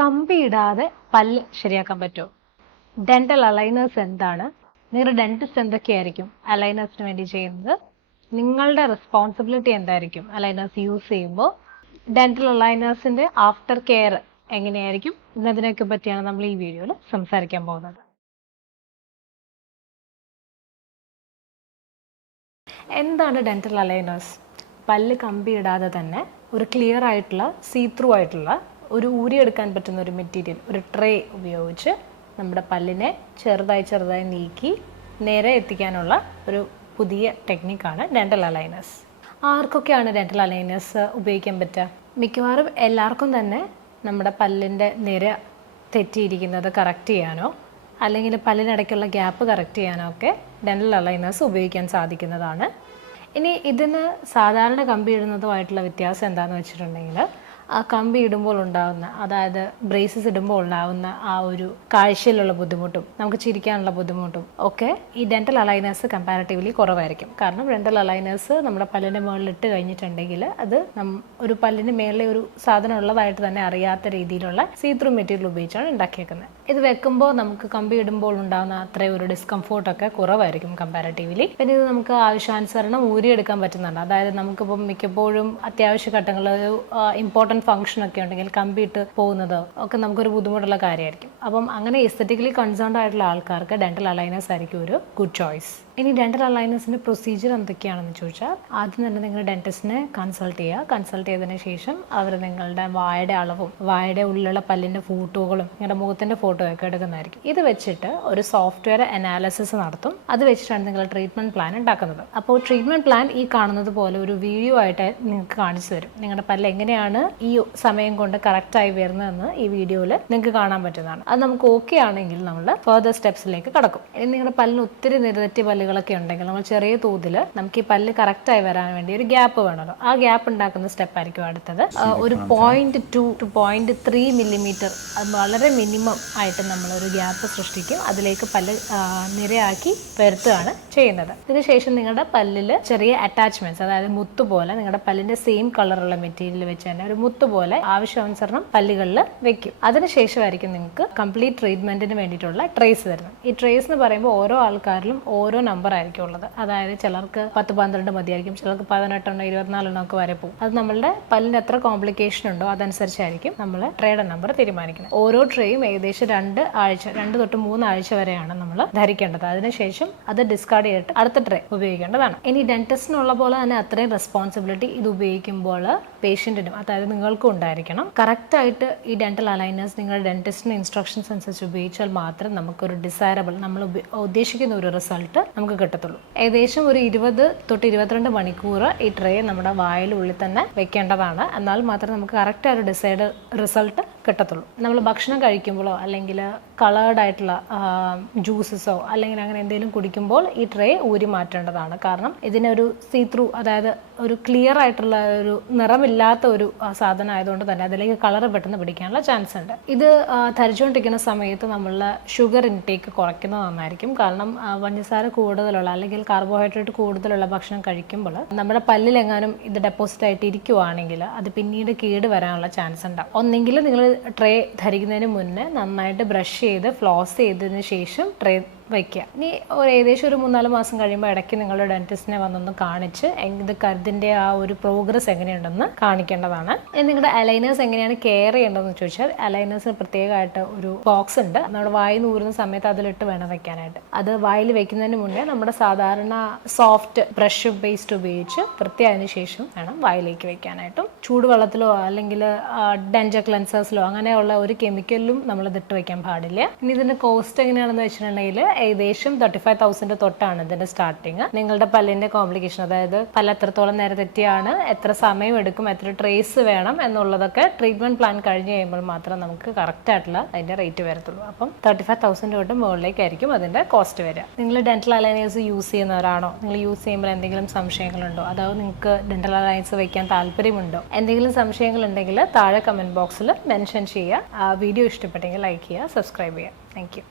കമ്പി ഇടാതെ പല്ല് ശരിയാക്കാൻ പറ്റുമോ? ഡെന്റൽ അലൈനേഴ്സ് എന്താണ്? നിങ്ങളുടെ ഡെന്റിസ്റ്റ് എന്തൊക്കെയായിരിക്കും അലൈനേഴ്സിന് വേണ്ടി ചെയ്യുന്നത്? നിങ്ങളുടെ റെസ്പോൺസിബിലിറ്റി എന്തായിരിക്കും അലൈനേഴ്സ് യൂസ് ചെയ്യുമ്പോൾ? ഡെന്റൽ അലൈനേഴ്സിന്റെ ആഫ്റ്റർ കെയർ എങ്ങനെയായിരിക്കും? എന്നതിനൊക്കെ പറ്റിയാണ് നമ്മൾ ഈ വീഡിയോയിൽ സംസാരിക്കാൻ പോകുന്നത്. എന്താണ് ഡെന്റൽ അലൈനേഴ്സ് പല്ല് കമ്പി ഇടാതെ തന്നെ ഒരു ക്ലിയർ ആയിട്ടുള്ള സീ ത്രൂ ആയിട്ടുള്ള ഒരു ഊരിയെടുക്കാൻ പറ്റുന്ന ഒരു മെറ്റീരിയൽ ഒരു ട്രേ ഉപയോഗിച്ച് നമ്മുടെ പല്ലിനെ ചെറുതായി ചെറുതായി നീക്കി നേരെ എത്തിക്കാനുള്ള ഒരു പുതിയ ടെക്നിക്കാണ് ഡെന്റൽ അലൈനേഴ്സ് ആർക്കൊക്കെയാണ് ഡെന്റൽ അലൈനേഴ്സ് ഉപയോഗിക്കാൻ പറ്റുക? മിക്കവാറും എല്ലാവർക്കും തന്നെ നമ്മുടെ പല്ലിന്റെ നിര തെറ്റിയിരിക്കുന്നത് കറക്റ്റ് ചെയ്യാനോ അല്ലെങ്കിൽ പല്ലിനിടയ്ക്കുള്ള ഗ്യാപ്പ് കറക്റ്റ് ചെയ്യാനോ ഒക്കെ ഡെന്റൽ അലൈനേഴ്സ് ഉപയോഗിക്കാൻ സാധിക്കുന്നതാണ്. ഇനി ഇതിന് സാധാരണ കമ്പി ഇടുന്നതുമായിട്ടുള്ള വ്യത്യാസം എന്താണെന്ന് വെച്ചിട്ടുണ്ടെങ്കിൽ ആ കമ്പി ഇടുമ്പോൾ ഉണ്ടാകുന്ന അതായത് ബ്രേസസ് ഇടുമ്പോൾ ഉണ്ടാകുന്ന ആ ഒരു കാഴ്ചയിലുള്ള ബുദ്ധിമുട്ടും നമുക്ക് ചിരിക്കാനുള്ള ബുദ്ധിമുട്ടും ഒക്കെ ഈ ഡെന്റൽ അലൈനേഴ്സ് കമ്പാരിറ്റീവ്ലി കുറവായിരിക്കും. കാരണം ഡെന്റൽ അലൈനേഴ്സ് നമ്മുടെ പല്ലിന്റെ മുകളിൽ ഇട്ട് കഴിഞ്ഞിട്ടുണ്ടെങ്കിൽ അത് ഒരു പല്ലിന് മേളിലെ ഒരു സാധനം ഉള്ളതായിട്ട് തന്നെ അറിയാത്ത രീതിയിലുള്ള സീത്രൂ മെറ്റീരിയൽ ഉപയോഗിച്ചാണ് ഉണ്ടാക്കിയേക്കുന്നത്. ഇത് വെക്കുമ്പോൾ നമുക്ക് കമ്പി ഇടുമ്പോൾ ഉണ്ടാകുന്ന അത്രയും ഒരു ഡിസ്കംഫോർട്ടൊക്കെ കുറവായിരിക്കും കമ്പാരിറ്റീവ്ലി പിന്നെ ഇത് നമുക്ക് ആവശ്യാനുസരണം ഊരിയെടുക്കാൻ പറ്റുന്നുണ്ട്. അതായത് നമുക്കിപ്പം മിക്കപ്പോഴും അത്യാവശ്യ ഘട്ടങ്ങളിൽ ഒരു ഇമ്പോർട്ടന്റ് ഫംഗ്ഷൻ ഒക്കെ ഉണ്ടെങ്കിൽ കമ്പിയിട്ട് പോകുന്നത് ഒക്കെ നമുക്കൊരു ബുദ്ധിമുട്ടുള്ള കാര്യമായിരിക്കും. അപ്പം അങ്ങനെ എസ്തറ്റിക്കലി കൺസേൺഡ് ആയിട്ടുള്ള ആൾക്കാർക്ക് ഡെന്റൽ അലൈനേഴ്സ് ആയിരിക്കും ഒരു ഗുഡ് ചോയ്സ് ഇനി ഡെന്റൽ അലൈനേഴ്സിന്റെ പ്രൊസീജിയർ എന്തൊക്കെയാണെന്ന് ചോദിച്ചാൽ ആദ്യം തന്നെ നിങ്ങൾ ഡെന്റിസ്റ്റിനെ കൺസൾട്ട് ചെയ്യുക. കൺസൾട്ട് ചെയ്തതിന് ശേഷം അവർ നിങ്ങളുടെ വായയുടെ അളവും വായയുടെ ഉള്ളിലുള്ള പല്ലിന്റെ ഫോട്ടോകളും നിങ്ങളുടെ മുഖത്തിന്റെ ഫോട്ടോ ഒക്കെ എടുക്കുന്നതായിരിക്കും. ഇത് വെച്ചിട്ട് ഒരു സോഫ്റ്റ്വെയർ അനാലിസിസ് നടത്തും. അത് വെച്ചിട്ടാണ് നിങ്ങൾ ട്രീറ്റ്മെന്റ് പ്ലാൻ ഉണ്ടാക്കുന്നത്. അപ്പോൾ ട്രീറ്റ്മെന്റ് പ്ലാൻ ഈ കാണുന്നത് പോലെ ഒരു വീഡിയോ ആയിട്ട് നിങ്ങൾക്ക് കാണിച്ചു തരും. നിങ്ങളുടെ പല്ല് എങ്ങനെയാണ് ഈ സമയം കൊണ്ട് കറക്റ്റായി വരുന്നതെന്ന് ഈ വീഡിയോയിൽ നിങ്ങൾക്ക് കാണാൻ പറ്റുന്നതാണ്. അത് നമുക്ക് ഓക്കെ ആണെങ്കിൽ നമ്മൾ ഫർദർ സ്റ്റെപ്സിലേക്ക് കടക്കും. ഇനി നിങ്ങളുടെ പല്ലിന് ഒത്തിരി നിരതെറ്റിയ പല്ലുകളൊക്കെ ഉണ്ടെങ്കിൽ നമ്മൾ ചെറിയ തോതിൽ നമുക്ക് ഈ പല്ല് കറക്റ്റായി വരാൻ വേണ്ടി ഒരു ഗ്യാപ്പ് വേണമല്ലോ. ആ ഗ്യാപ്പ് ഉണ്ടാക്കുന്ന സ്റ്റെപ്പ് ആയിരിക്കും അടുത്തത്. ഒരു point two two point three millimetre വളരെ മിനിമം ആയിട്ട് നമ്മൾ ഒരു ഗ്യാപ്പ് സൃഷ്ടിക്കും. അതിലേക്ക് പല്ല് നിരയാക്കി വരുത്തുകയാണ് ചെയ്യുന്നത്. ഇതിനുശേഷം നിങ്ങളുടെ പല്ലിൽ ചെറിയ അറ്റാച്ച്മെന്റ്സ് അതായത് മുത്ത് പോലെ നിങ്ങളുടെ പല്ലിന്റെ സെയിം കളറുള്ള മെറ്റീരിയൽ വെച്ച് തന്നെ ഒരു മുത്ത് പോലെ ആവശ്യാനുസരണം പല്ലുകളിൽ വെക്കും. അതിനുശേഷമായിരിക്കും നിങ്ങൾക്ക് കംപ്ലീറ്റ് ട്രീറ്റ്മെന്റിന് വേണ്ടിയിട്ടുള്ള ട്രേസ് തരുന്നത്. ഈ ട്രേസ് എന്ന് പറയുമ്പോൾ ഓരോ ആൾക്കാരിലും ഓരോ നമ്പർ ആയിരിക്കും ഉള്ളത്. അതായത് ചിലർക്ക് പത്ത് പന്ത്രണ്ട് മതിയായിരിക്കും ചിലർക്ക് പതിനെട്ടെണ്ണോ ഇരുപത്തിനാലെണ്ണോ ഒക്കെ വരെ പോകും. അത് നമ്മളുടെ പല്ലിന് എത്ര കോംപ്ലിക്കേഷൻ ഉണ്ടോ അതനുസരിച്ചായിരിക്കും നമ്മൾ ട്രേയുടെ നമ്പർ തീരുമാനിക്കുന്നത്. ഓരോ ട്രേയും ഏകദേശം രണ്ട് ആഴ്ച രണ്ട് തൊട്ട് മൂന്ന് ആഴ്ച വരെയാണ് നമ്മൾ ധരിക്കേണ്ടത്. അതിനുശേഷം അത് ഡിസ്കാർഡ് ചെയ്തിട്ട് അടുത്ത ട്രേ ഉപയോഗിക്കേണ്ടതാണ്. ഇനി ഡെന്റിസ്റ്റിനുള്ള പോലെ തന്നെ അത്രയും റെസ്പോൺസിബിലിറ്റി ഇത് ഉപയോഗിക്കുമ്പോൾ പേഷ്യന്റിനും അതായത് നിങ്ങൾക്കും ഉണ്ടായിരിക്കണം. കറക്റ്റ് ആയിട്ട് ഈ ഡെന്റൽ അലൈനേഴ്സ് നിങ്ങളുടെ ഡെന്റിസ്റ്റിന് ഇൻസ്ട്രക്ഷൻസ് അനുസരിച്ച് ഉപയോഗിച്ചാൽ മാത്രം നമുക്കൊരു ഡിസൈറബിൾ നമ്മൾ ഉദ്ദേശിക്കുന്ന ഒരു റിസൾട്ട് നമുക്ക് കിട്ടത്തുള്ളൂ. ഏകദേശം ഒരു ഇരുപത് തൊട്ട് ഇരുപത്തിരണ്ട് മണിക്കൂർ ഈ ട്രേ നമ്മുടെ വായിലുള്ളിൽ തന്നെ വെക്കേണ്ടതാണ്. എന്നാൽ മാത്രമേ നമുക്ക് കറക്റ്റ് ഒരു ഡിസൈഡ് റിസൾട്ട് കിട്ടത്തുള്ളൂ. നമ്മൾ ഭക്ഷണം കഴിക്കുമ്പോഴോ അല്ലെങ്കിൽ കളേർഡ് ആയിട്ടുള്ള ജ്യൂസസോ അല്ലെങ്കിൽ അങ്ങനെ എന്തെങ്കിലും കുടിക്കുമ്പോൾ ഈ ട്രേ ഊരി മാറ്റേണ്ടതാണ്. കാരണം ഇതിനൊരു സീ ത്രൂ അതായത് ഒരു ക്ലിയർ ആയിട്ടുള്ള ഒരു നിറമില്ലാത്ത ഒരു സാധനം ആയതുകൊണ്ട് തന്നെ അതിലേക്ക് കളർ പെട്ടെന്ന് പിടിക്കാനുള്ള ചാൻസ് ഉണ്ട്. ഇത് ധരിച്ചുകൊണ്ടിരിക്കുന്ന സമയത്ത് നമ്മളുടെ ഷുഗർ ഇൻടേക്ക് കുറയ്ക്കുന്നത് നന്നായിരിക്കും. കാരണം പഞ്ചസാര കൂടുതലുള്ള അല്ലെങ്കിൽ കാർബോഹൈഡ്രേറ്റ് കൂടുതലുള്ള ഭക്ഷണം കഴിക്കുമ്പോൾ നമ്മുടെ പല്ലിലെങ്ങാനും ഇത് ഡെപ്പോസിറ്റ് ആയിട്ട് ഇരിക്കുവാണെങ്കിൽ അത് പിന്നീട് കേട് വരാനുള്ള ചാൻസ് ഉണ്ട്. ഒന്നെങ്കിൽ നിങ്ങൾ ട്രേ ധരിക്കുന്നതിന് മുന്നേ നന്നായിട്ട് ബ്രഷ് ചെയ്ത് ഫ്ലോസ് ചെയ്തതിന് ശേഷം ട്രേ വയ്ക്കുക. ഇനി ഒരു ഏകദേശം ഒരു മൂന്നാൽ മാസം കഴിയുമ്പോൾ ഇടയ്ക്ക് നിങ്ങളുടെ ഡെന്റിസ്റ്റിനെ വന്നൊന്ന് കാണിച്ച് ഇത് കരുതിന്റെ ആ ഒരു പ്രോഗ്രസ് എങ്ങനെയുണ്ടെന്ന് കാണിക്കേണ്ടതാണ്. നിങ്ങളുടെ അലൈനേഴ്സ് എങ്ങനെയാണ് കെയർ ചെയ്യേണ്ടതെന്ന് ചോദിച്ചാൽ അലൈനേഴ്സിന് പ്രത്യേകമായിട്ട് ഒരു ബോക്സ് ഉണ്ട്. നമ്മുടെ വായി നൂറുന്ന സമയത്ത് അതിലിട്ട് വേണം വെക്കാനായിട്ട്. അത് വായിൽ വെക്കുന്നതിന് മുന്നേ നമ്മുടെ സാധാരണ സോഫ്റ്റ് ബ്രഷ് പേസ്റ്റ് ഉപയോഗിച്ച് വൃത്തിയായതിനു ശേഷം വേണം വായിലേക്ക് വെക്കാനായിട്ടും. ചൂടുവെള്ളത്തിലോ അല്ലെങ്കിൽ ഡെൻജ ക്ലെൻസേഴ്സിലോ അങ്ങനെയുള്ള ഒരു കെമിക്കലിലും നമ്മൾ ഇതിട്ട് വെക്കാൻ പാടില്ല. ഇനി ഇതിന്റെ കോസ്റ്റ് എങ്ങനെയാണെന്ന് വെച്ചിട്ടുണ്ടെങ്കിൽ ഏകദേശം തേർട്ടി ഫൈവ് തൗസൻഡ് തൊട്ടാണ് ഇതിന്റെ സ്റ്റാർട്ടിങ് നിങ്ങളുടെ പല്ലിന്റെ കോംപ്ലിക്കേഷൻ അതായത് പല്ല് എത്രത്തോളം നേരെ തെറ്റിയാണ് എത്ര സമയം എടുക്കും എത്ര ട്രേസ് വേണം എന്നുള്ളതൊക്കെ ട്രീറ്റ്മെന്റ് പ്ലാൻ കഴിഞ്ഞ് കഴിയുമ്പോൾ മാത്രം നമുക്ക് കറക്റ്റ് ആയിട്ടുള്ള അതിന്റെ റേറ്റ് വരത്തുള്ളൂ. അപ്പം തേർട്ടി ഫൈവ് തൗസൻഡ് തൊട്ട് മുകളിലേക്കായിരിക്കും അതിന്റെ കോസ്റ്റ് വരിക. നിങ്ങൾ ഡെന്റൽ അലൈനേഴ്സ് യൂസ് ചെയ്യുന്നവരാണോ? നിങ്ങൾ യൂസ് ചെയ്യുമ്പോൾ എന്തെങ്കിലും സംശയങ്ങളുണ്ടോ? അതോ നിങ്ങൾക്ക് ഡെന്റൽ അലൈൻസ് വയ്ക്കാൻ താല്പര്യമുണ്ടോ? എന്തെങ്കിലും സംശയങ്ങൾ ഉണ്ടെങ്കിൽ താഴെ കമന്റ് ബോക്സിൽ മെൻഷൻ ചെയ്യുക. ആ വീഡിയോ ഇഷ്ടപ്പെട്ടെങ്കിൽ ലൈക്ക് ചെയ്യുക സബ്സ്ക്രൈബ് ചെയ്യുക. താങ്ക്